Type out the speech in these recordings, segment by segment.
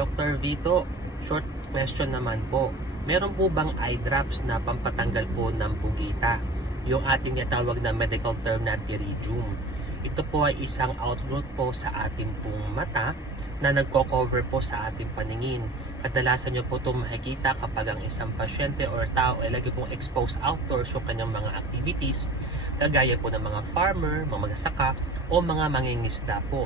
Dr. Vito, short question naman po. Meron po bang eye drops na pampatanggal po ng bugita? Yung ating natawag na medical term na pterygium. Ito po ay isang outgrowth po sa ating pong mata na nagko-cover po sa ating paningin. Kadalasan nyo po itong makikita kapag ang isang pasyente or tao ay lagi pong exposed outdoors yung kanyang mga activities kagaya po ng mga farmer, mga magsasaka o mga mangingisda po.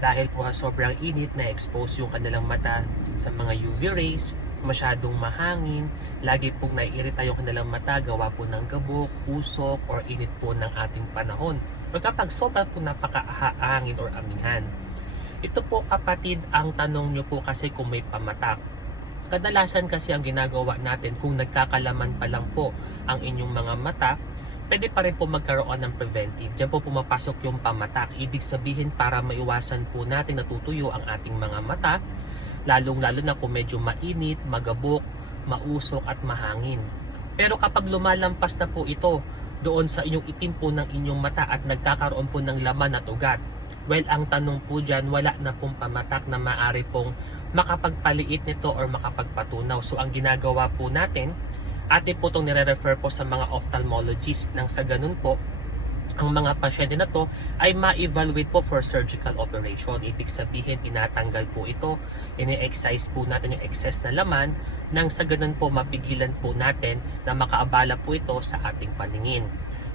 Dahil po sa sobrang init na expose yung kanilang mata sa mga UV rays, masyadong mahangin, lagi pong naiirita yung kanilang mata gawa po ng gabok, usok, or init po ng ating panahon. O kapag sobrang po napakahangin or amihan. Ito po kapatid ang tanong nyo po kasi kung may pamatak. Kadalasan kasi ang ginagawa natin kung nagkakalaman pa lang po ang inyong mga mata, pwede pa rin po magkaroon ng preventive. Diyan po pumapasok yung pamatak. Ibig sabihin para maiwasan po natin natutuyo ang ating mga mata, lalong-lalo na kung medyo mainit, magabok, mausok at mahangin. Pero kapag lumalampas na po ito doon sa inyong itim po ng inyong mata at nagkakaroon po ng laman at ugat, well, ang tanong po dyan, wala na pong pamatak na maaari pong makapagpaliit nito or makapagpatunaw. So, ang ginagawa po natin, ate po itong nire-refer po sa mga ophthalmologist nang sa ganun po, ang mga pasyente na to ay ma-evaluate po for surgical operation. Ibig sabihin, tinatanggal po ito, ini-excise po natin yung excess na laman, nang sa ganun po mapigilan po natin na makaabala po ito sa ating paningin.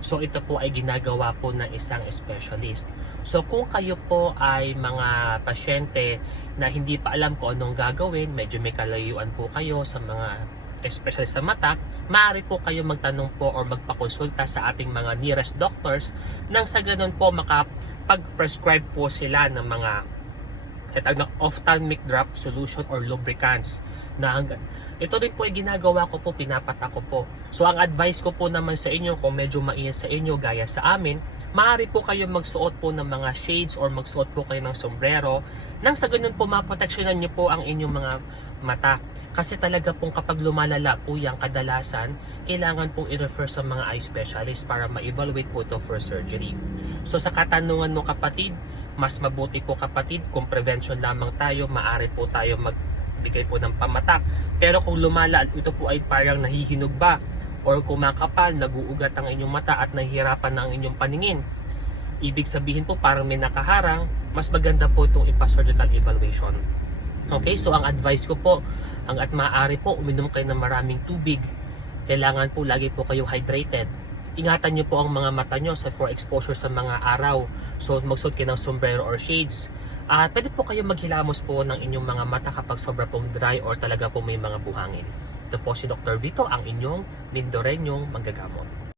So ito po ay ginagawa po ng isang specialist. So kung kayo po ay mga pasyente na hindi pa alam kung anong gagawin, medyo may kalayuan po kayo sa mga especially sa mata, maaari po kayo magtanong po or magpakonsulta sa ating mga nearest doctors nang sa ganun po makapag-prescribe po sila ng mga etag ng ophthalmic drop solution or lubricants na hanggang ito rin po ay ginagawa ko po, pinapata ko po. So ang advice ko po naman sa inyo kung medyo mainit sa inyo gaya sa amin, maaari po kayo magsuot po ng mga shades or magsuot po kayo ng sombrero nang sa ganun po maproteksyonan niyo po ang inyong mga mata. Kasi talaga pong kapag lumalala po yung kadalasan, kailangan pong i-refer sa mga eye specialist para ma-evaluate po ito for surgery. So sa katanungan mo kapatid, mas mabuti po kapatid kung prevention lamang tayo, maaari po tayo magbigay po ng pamatak. Pero kung lumala ito po ay parang nahihinog ba or kumakapal, naguugat ang inyong mata at nahihirapan na ang inyong paningin, ibig sabihin po parang may nakaharang, mas maganda po itong ipa-surgical evaluation. Okay, so ang advice ko po, ang at maaari po, uminom kayo ng maraming tubig. Kailangan po lagi po kayo hydrated. Ingatan nyo po ang mga mata nyo sa for exposure sa mga araw. So magsuot kayo ng sombrero or shades. At pwede po kayo maghilamos po ng inyong mga mata kapag sobra pong dry or talaga po may mga buhangin. Ito po si Dr. Vito, ang inyong Lindorenyong manggagamot.